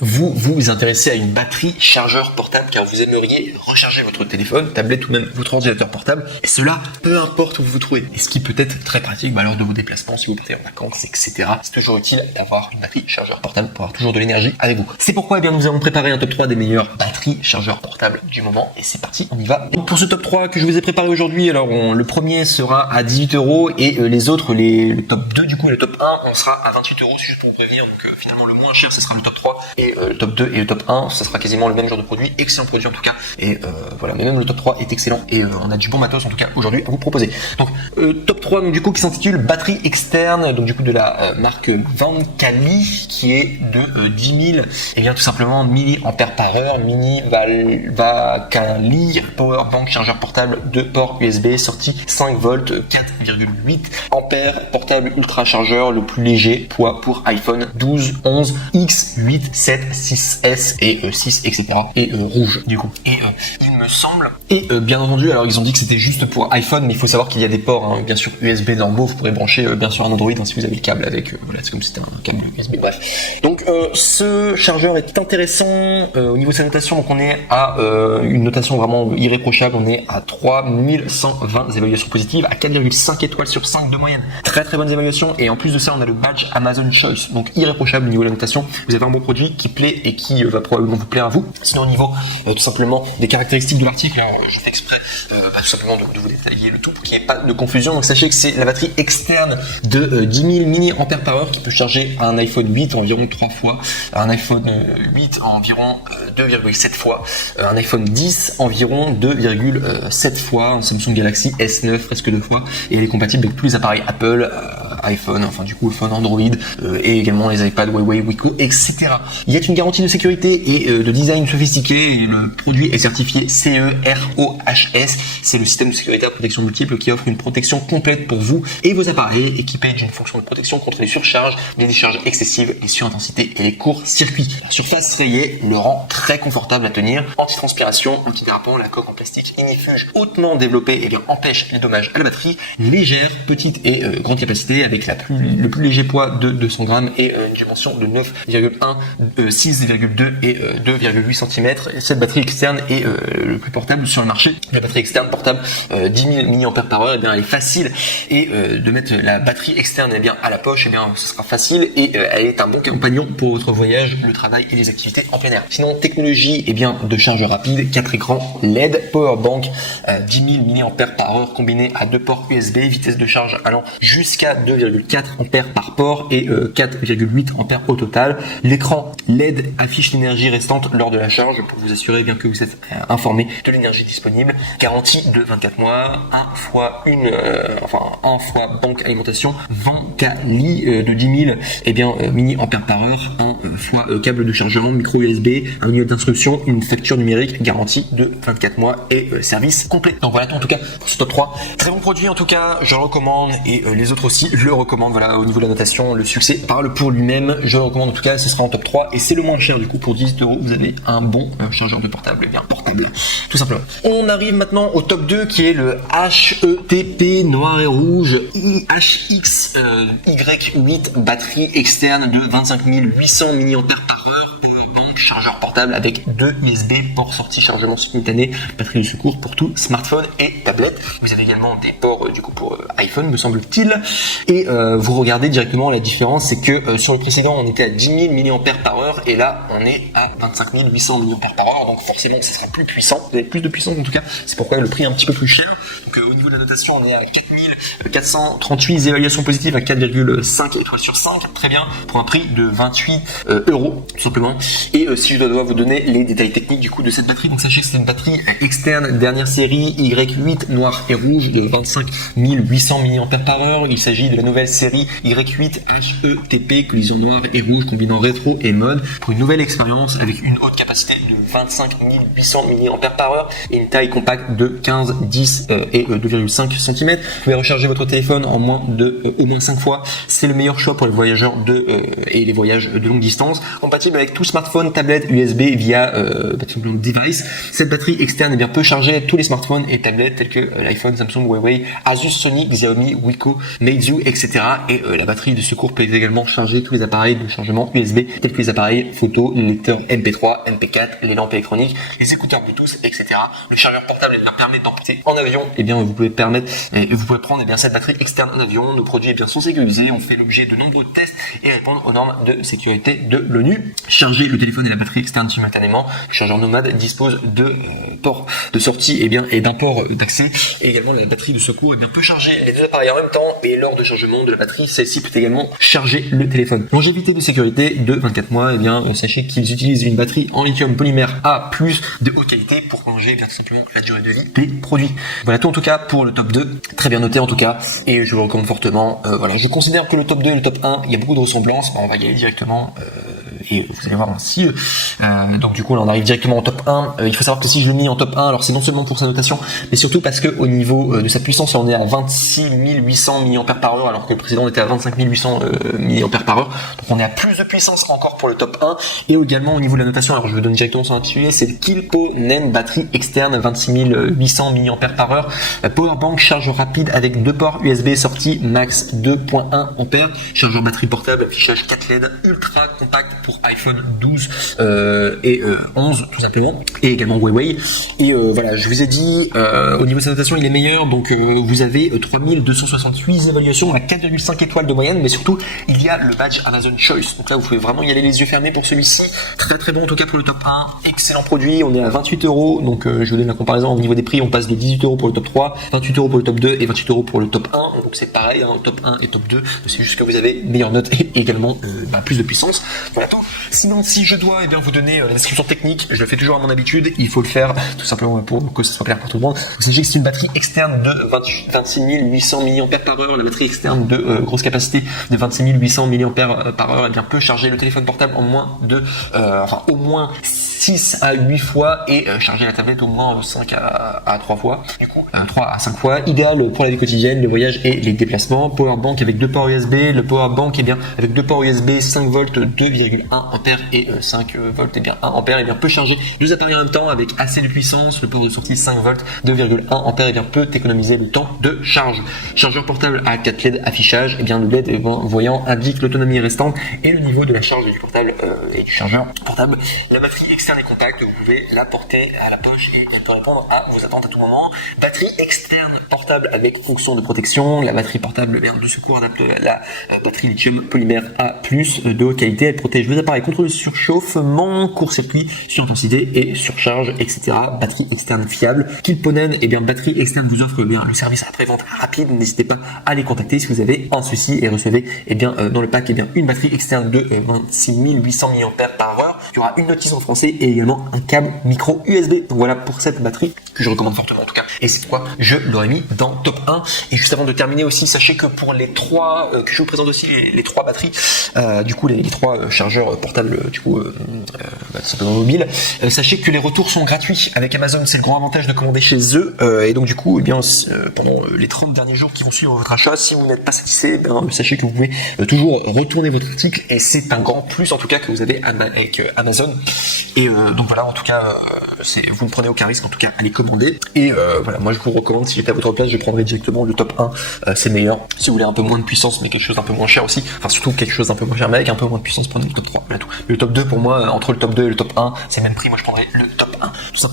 vous vous intéressez à une batterie chargeur portable car vous aimeriez recharger votre téléphone, tablette ou même votre ordinateur portable, et cela peu importe où vous vous trouvez. Et ce qui peut être très pratique lors de vos déplacements, si vous partez en vacances, etc. C'est toujours utile d'avoir une batterie chargeur portable pour avoir toujours de l'énergie avec vous. C'est pourquoi nous avons préparé un top 3 des meilleures batteries chargeurs portables du moment, et c'est parti, on y va. Donc pour ce top 3 que je vous ai préparé aujourd'hui, alors le premier sera à 18 € et les autres, le top 2 du coup et le top 1, on sera à 28 €, c'est juste pour vous prévenir. Donc finalement le moins cher ce sera le top 3 et le top 2 et le top 1, ça sera quasiment le même genre de produit, excellent produit en tout cas, et voilà, mais même le top 3 est excellent et on a du bon matos en tout cas aujourd'hui à vous proposer. Donc top 3 donc du coup qui s'intitule batterie externe, donc du coup de la marque Vancali, qui est de 10 000 et bien tout simplement mAh, mini Vancali Power Bank chargeur portable de port USB, sortie 5 volts, 4,8 ampères, portable ultra chargeur le plus léger, poids pour iPhone 12, 11, X, 8, 7, 6S et 6, etc. et rouge du coup. Et il me semble, et bien entendu, alors ils ont dit que c'était juste pour iPhone, mais il faut savoir qu'il y a des ports, bien sûr USB normaux, vous pourrez brancher bien sûr un Android si vous avez le câble avec, voilà, c'est comme si c'était un câble USB, bref. Donc ce chargeur est intéressant au niveau de sa notation, donc on est à une notation vraiment irréprochable, on est à 3120 évaluations positives, à 4,5 étoiles sur 5 de moyenne. Très très bonnes évaluations, et en plus de ça on a le badge Amazon Choice, donc irréprochable au niveau de la notation. Vous avez un bon produit qui plaît et qui va probablement vous plaire à vous. Sinon au niveau tout simplement des caractéristiques de l'article, je fais exprès tout simplement de vous détailler le tout pour qu'il n'y ait pas de confusion. Donc sachez que c'est la batterie externe de 10 000 mAh qui peut charger un iPhone 8 environ 3 fois, un iPhone 8 environ 2,7 fois, un iPhone 10 environ 2,7 fois, un Samsung Galaxy S9 presque 2 fois, et elle est compatible avec tous les appareils Apple, iPhone, enfin du coup iPhone, Android, et également les iPads, Huawei, Wiko, etc. Il y a une garantie de sécurité et de design sophistiqué, et le produit est certifié CE-ROHS, c'est le système de sécurité à protection multiple qui offre une protection complète pour vous et vos appareils, équipés d'une fonction de protection contre les surcharges, les décharges excessives, les surintensités et les courts-circuits. La surface rayée le rend très confortable à tenir, anti-transpiration, antidérapant, la coque en plastique ignifuge hautement développée et bien empêche les dommages à la batterie, légère, petite et grande capacité avec le plus léger poids de 200 grammes et une dimension de 9,1, 6,2 et 2,8 cm. Cette batterie externe est le plus portable sur le marché. La batterie externe portable 10 000 mAh, et bien elle est facile, et de mettre la batterie externe à la poche, et bien ce sera facile, et elle est un bon compagnon pour votre voyage, le travail et les activités en plein air. Sinon technologie de charge rapide, 4 écrans LED, power bank 10 000 mAh combiné à 2 ports USB, vitesse de charge allant jusqu'à 2,4 ampères par port et 4,8 ampères au total. L'écran LED affiche l'énergie restante lors de la charge pour vous assurer bien que vous êtes informé de l'énergie disponible. Garantie de 24 mois, un fois banque alimentation Vancali de 10 000 mAh, un fois câble de chargement micro USB, un manuel d'instruction, une facture numérique, garantie de 24 mois et service complet. Donc voilà tout en tout cas pour ce top 3. Très bon produit en tout cas, je le recommande, et les autres aussi je le recommande. Voilà, au niveau de la notation, le succès parle pour lui-même. Je le recommande en tout cas, ce sera en top 3 et c'est le moins cher du coup. Pour 10 €, vous avez un bon chargeur de portable, portable tout simplement. On arrive maintenant au top 2 qui est le HETP noir et rouge IHX Y8 batterie externe de 25 800 mAh, banque chargeur portable avec 2 USB, port sortie chargement simultané, batterie de secours pour tout smartphone et tablette. Vous avez également des ports du coup pour iPhone me semble-t-il, et vous regardez directement la différence, c'est que sur le précédent on était à 10 000 mAh et là on est à 25 800 mAh, donc forcément ce sera plus puissant, vous avez plus de puissance en tout cas, c'est pourquoi le prix est un petit peu plus cher. Donc au niveau de la notation on est à 4438 évaluations positives à 4,5 étoiles sur 5, très bien, pour un prix de 28 € tout simplement. Et si je dois vous donner les détails techniques du coup de cette batterie, donc sachez que c'est une batterie externe dernière série Y8 noir et rouge de 25 800 mAh. Il s'agit de la nouvelle série Y8 HETP collision noire et rouge combinant rétro et mode pour une nouvelle expérience avec une haute capacité de 25 800 mAh mAh et une taille compacte de 15, 10 et 2,5 cm. Vous pouvez recharger votre téléphone en moins de au moins 5 fois. C'est le meilleur choix pour les voyageurs et les voyages de longue distance. Compatible avec tout smartphone, tablette, USB via device. Cette batterie externe peut charger tous les smartphones et tablettes tels que l'iPhone, Samsung, Huawei, Asus, Sony, Xiaomi, Wiko, Meizu, etc. Et la batterie de secours peut également charger tous les appareils de chargement USB tels que les appareils photo, les lecteurs MP3, MP4, les lampes électroniques, les écouteurs Bluetooth, etc. Le chargeur portable permet d'emporter en avion. Vous pouvez prendre cette batterie externe en avion. Nos produits sont sécurisés, ont fait l'objet de nombreux tests et répondent aux normes de sécurité de l'ONU. Charger le téléphone et la batterie externe simultanément. Le chargeur nomade dispose de ports de sortie et d'un port d'accès. Et également la batterie de secours peut charger les deux appareils en même temps. Et lors de chargement de la batterie, celle-ci peut également charger le téléphone. Longévité de sécurité de 24 mois. Sachez qu'ils utilisent une batterie en lithium polymère A+ de haute qualité pour prolonger tout simplement la durée de vie des produits. Voilà tout en tout cas pour le top 2. Très bien noté en tout cas. Et je vous recommande fortement. Je considère que le top 2 et le top 1, il y a beaucoup de ressemblances. On va y aller directement. Et vous allez voir ainsi. Donc du coup là on arrive directement au top 1. Il faut savoir que si je l'ai mis en top 1, alors c'est non seulement pour sa notation, mais surtout parce que au niveau de sa puissance, on est à 26 800 mAh alors que le précédent était à 25 800 mAh. Donc on est à plus de puissance encore pour le top 1. Et également au niveau de la notation, alors je vous donne directement son intitulé, c'est le Kilponen batterie externe 26 800 mAh. Powerbank charge rapide avec 2 ports USB sortie max 2.1 A. Chargeur batterie portable, affichage 4 LED ultra compact pour iPhone 12 et 11 tout simplement, et également Huawei. Et je vous ai dit au niveau de sa notation il est meilleur, donc vous avez 3268 évaluations à 4,5 étoiles de moyenne, mais surtout il y a le badge Amazon Choice, donc là vous pouvez vraiment y aller les yeux fermés pour celui-ci. Très très bon en tout cas pour le top 1, excellent produit. On est à 28 €, donc je vous donne la comparaison au niveau des prix, on passe de 18 € pour le top 3, 28 € pour le top 2 et 28 € pour le top 1, donc c'est pareil, top 1 et top 2, c'est juste que vous avez meilleure note et également plus de puissance. Voilà tout. Sinon, si je dois vous donner la description technique, je le fais toujours à mon habitude, il faut le faire tout simplement pour que ce soit clair pour tout le monde. Vous sachez que c'est une batterie externe de 26 800 mAh, la batterie externe de grosse capacité de 26 800 mAh peut charger le téléphone portable en moins de, au moins 6 à 8 fois et charger la tablette au moins 5 à 3 fois, du coup 3 à 5 fois, idéal pour la vie quotidienne, les voyages et les déplacements. Powerbank avec 2 ports USB, le powerbank avec 2 ports USB 5 volts 2,1 ampères et 5 volts 1 ampère peut charger 2 appareils en même temps avec assez de puissance. Le port de sortie 5 volts 2,1 ampères peut économiser le temps de charge. Chargeur portable à 4 LED affichage, le LED voyant indique l'autonomie restante et le niveau de la charge du portable et du chargeur portable. La batterie externe est compacte, vous pouvez la porter à la poche et elle peut répondre à vos attentes à tout moment. Batterie externe portable avec fonction de protection. La batterie portable de secours adapte la batterie lithium polymère A+ de haute qualité. Elle protège vos appareils contre le surchauffement, court-circuit, surintensité et surcharge, etc. Batterie externe fiable. Kilponen, batterie externe vous offre le service après-vente rapide. N'hésitez pas à les contacter si vous avez un souci et recevez dans le pack une batterie externe de 26 800 mAh. Il y aura une notice en français et également un câble micro USB. Donc voilà pour cette batterie que je recommande fortement en tout cas. Et c'est pourquoi je l'aurais mis dans top 1. Et juste avant de terminer aussi, sachez que pour les 3 que je vous présente aussi les 3 batteries, les 3 chargeurs portables tout simplement mobiles, sachez que les retours sont gratuits avec Amazon. C'est le grand avantage de commander chez eux. Et donc du coup, pendant les 30 derniers jours qui vont suivre votre achat, si vous n'êtes pas satisfait, sachez que vous pouvez toujours retourner votre article et c'est un grand plus en tout cas que vous avez avec Amazon. Et donc voilà, en tout cas, vous ne prenez aucun risque en tout cas à les commander. Et moi je vous recommande, si j'étais à votre place, je prendrais directement le top 1, c'est meilleur. Si vous voulez un peu moins de puissance mais quelque chose d'un peu moins cher aussi, surtout quelque chose d'un peu moins cher mais avec un peu moins de puissance, prenez le top 3. Voilà tout. Le top 2 pour moi, entre le top 2 et le top 1, c'est le même prix, moi je prendrais le top 1 tout simplement.